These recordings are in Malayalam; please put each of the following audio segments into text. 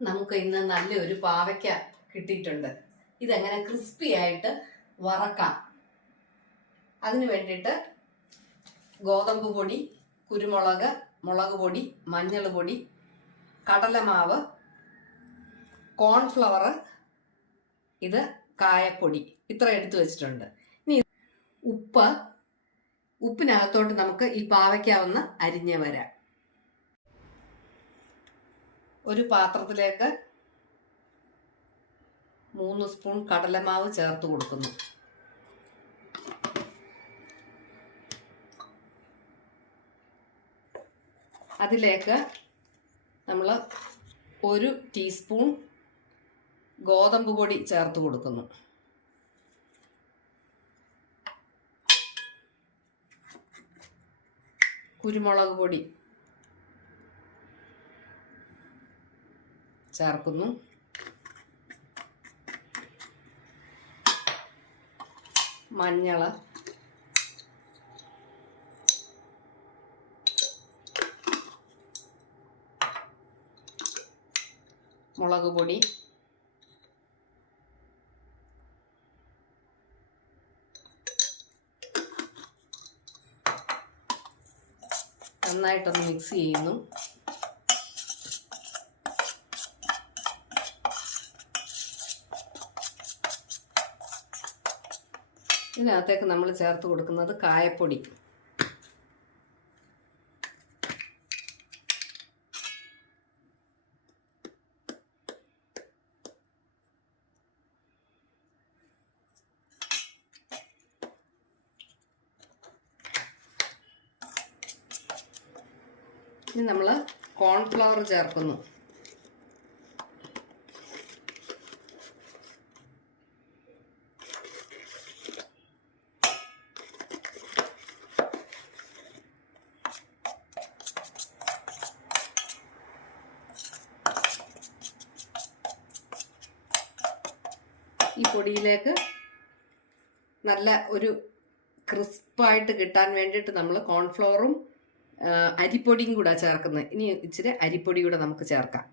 നമുക്ക് ഇന്ന് നല്ലൊരു പാവയ്ക്ക കിട്ടിയിട്ടുണ്ട്. ഇതെങ്ങനെ ക്രിസ്പി ആയിട്ട് വറക്കാം. അതിന് വേണ്ടിയിട്ട് ഗോതമ്പ് പൊടി കുരുമുളക് മുളക് പൊടി മഞ്ഞൾ പൊടി കടലമാവ് കോൺഫ്ലവർ ഇത് കായപ്പൊടി. ഇത്ര എടുത്തു വെച്ചിട്ടുണ്ട്. ഇനി ഉപ്പ്. ഉപ്പിനകത്തോട്ട് നമുക്ക് ഈ പാവയ്ക്ക ഒന്ന് അരിഞ്ഞ് വരാം. ഒരു പാത്രത്തിലേക്ക് മൂന്ന് സ്പൂൺ കടലമാവ് ചേർത്ത് കൊടുക്കുന്നു. അതിലേക്ക് നമ്മൾ ഒരു ടീസ്പൂൺ ഗോതമ്പ് പൊടി ചേർത്ത് കൊടുക്കുന്നു. കുരുമുളക് പൊടി ചേർക്കുന്നു. മഞ്ഞൾ മുളക് പൊടി. നന്നായിട്ടൊന്ന് മിക്സ് ചെയ്യുന്നു. ഇതിനകത്തേക്ക് നമ്മൾ ചേർത്ത് കൊടുക്കുന്നത് കായപ്പൊടി. ഇനി നമ്മൾ കോൺഫ്ലവർ ചേർക്കുന്നു ഈ പൊടിയിലേക്ക് നല്ല ഒരു ക്രിസ്പായിട്ട് കിട്ടാൻ വേണ്ടിയിട്ട് നമ്മൾ കോൺഫ്ലോറും അരിപ്പൊടിയും കൂടെ ചേർക്കുന്നത് ഇനി ഇച്ചിരി അരിപ്പൊടി കൂടെ നമുക്ക് ചേർക്കാം.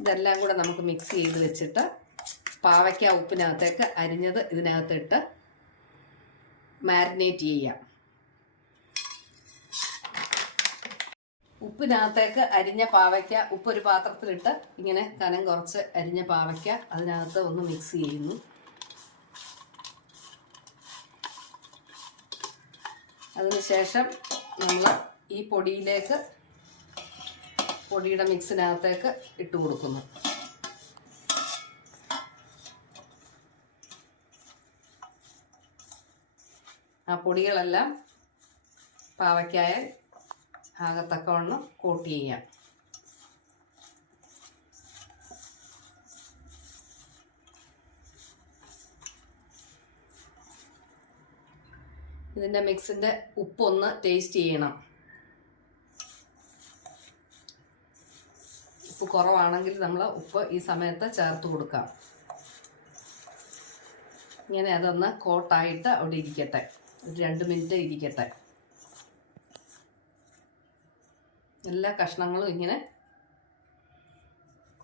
ഇതെല്ലാം കൂടെ നമുക്ക് മിക്സ് ചെയ്ത് വെച്ചിട്ട് പാവയ്ക്ക ഉപ്പിനകത്തേക്ക് അരിഞ്ഞത് ഇതിനകത്തിട്ട് മാരിനേറ്റ് ചെയ്യാം. ഉപ്പിനകത്തേക്ക് അരിഞ്ഞ പാവയ്ക്ക ഉപ്പ് ഒരു പാത്രത്തിലിട്ട് ഇങ്ങനെ കനം കുറച്ച് അരിഞ്ഞ പാവയ്ക്ക അതിനകത്ത് ഒന്ന് മിക്സ് ചെയ്യുന്നു. അതിനുശേഷം നമ്മൾ ഈ പൊടിയിലേക്ക് പൊടിയുടെ മിക്സിനകത്തേക്ക് ഇട്ട് കൊടുക്കുന്നു. ആ പൊടികളെല്ലാം പാവയ്ക്കായ ആകത്തക്കവണ്ണം കോട്ട് ചെയ്യാം. ഇതിന്റെ മിക്സിന്റെ ഉപ്പൊന്ന് ടേസ്റ്റ് ചെയ്യണം. ഉപ്പ് കുറവാണെങ്കിൽ നമ്മൾ ഉപ്പ് ഈ സമയത്ത് ചേർത്ത് കൊടുക്കാം. ഇങ്ങനെ അതൊന്ന് കോട്ടായിട്ട് അവിടെ ഇരിക്കട്ടെ. ഒരു രണ്ട് മിനിറ്റ് ഇരിക്കട്ടെ. എല്ലാ കഷ്ണങ്ങളും ഇങ്ങനെ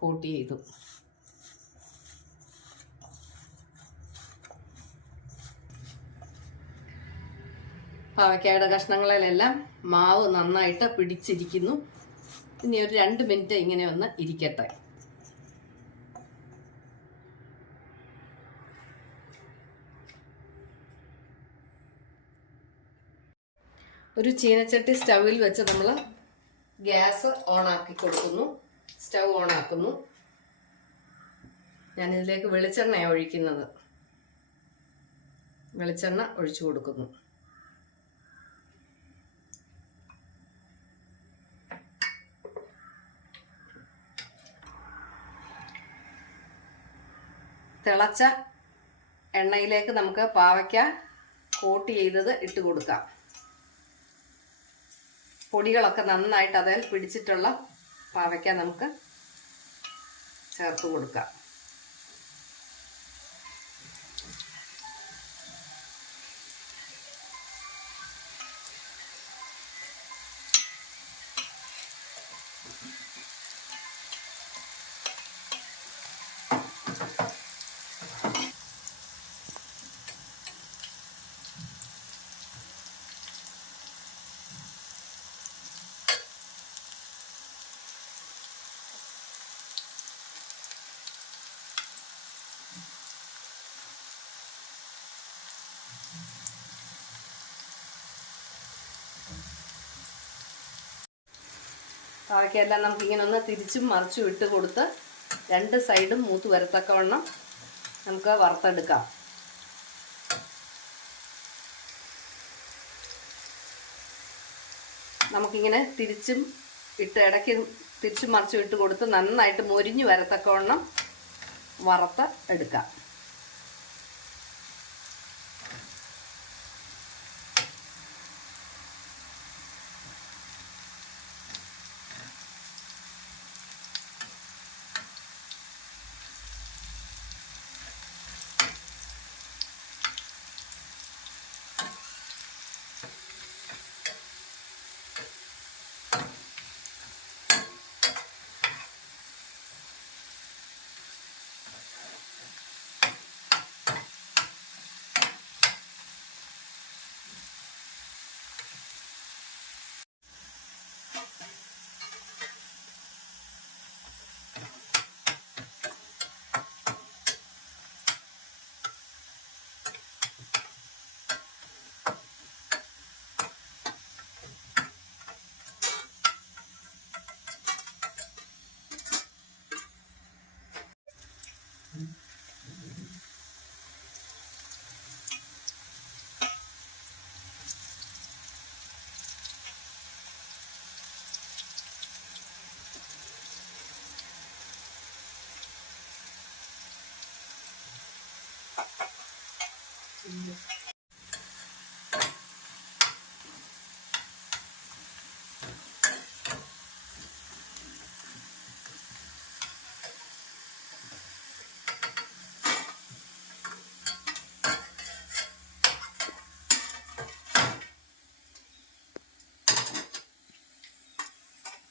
കോട്ട് ചെയ്തു. പാവയ്ക്കായുടെ കഷ്ണങ്ങളിലെല്ലാം മാവ് നന്നായിട്ട് പിടിച്ചിരിക്കുന്നു. ഇനി ഒരു രണ്ട് മിനിറ്റ് ഇങ്ങനെ ഒന്ന് ഇരിക്കട്ടെ. ഒരു ചീനച്ചട്ടി സ്റ്റൗവിൽ വെച്ച് നമ്മൾ ഗ്യാസ് ഓൺ ആക്കി കൊടുക്കുന്നു. സ്റ്റൗ ഓൺ ആക്കുന്നു ഞാൻ ഇതിലേക്ക് വെളിച്ചെണ്ണയാണ് ഒഴിക്കുന്നത്. വെളിച്ചെണ്ണ ഒഴിച്ചു കൊടുക്കുന്നു. തിളച്ച എണ്ണയിലേക്ക് നമുക്ക് പാവയ്ക്ക കോട്ട് ചെയ്തത് ഇട്ട് കൊടുക്കാം. പൊടികളൊക്കെ നന്നായിട്ട് അതിൽ പിടിച്ചിട്ടുള്ള പാവയ്ക്ക നമുക്ക് ചേർത്ത് കൊടുക്കാം. പാവയ്ക്കെല്ലാം നമുക്കിങ്ങനെ ഒന്ന് തിരിച്ചും മറിച്ചും ഇട്ട് കൊടുത്ത് രണ്ട് സൈഡും മൂത്ത് വരത്തക്കവണ്ണം നമുക്ക് വറുത്തെടുക്കാം. നമുക്കിങ്ങനെ തിരിച്ചും ഇട്ട് ഇടയ്ക്ക് തിരിച്ചും മറിച്ചും ഇട്ട് കൊടുത്ത് നന്നായിട്ട് മൊരിഞ്ഞ് വരത്തക്കവണ്ണം വറുത്ത് എടുക്കാം.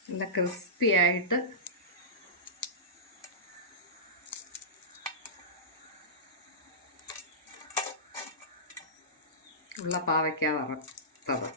നല്ല ക്രിസ്പി ആയിട്ട് ഉള്ള പാവയ്ക്ക വറുത്തത്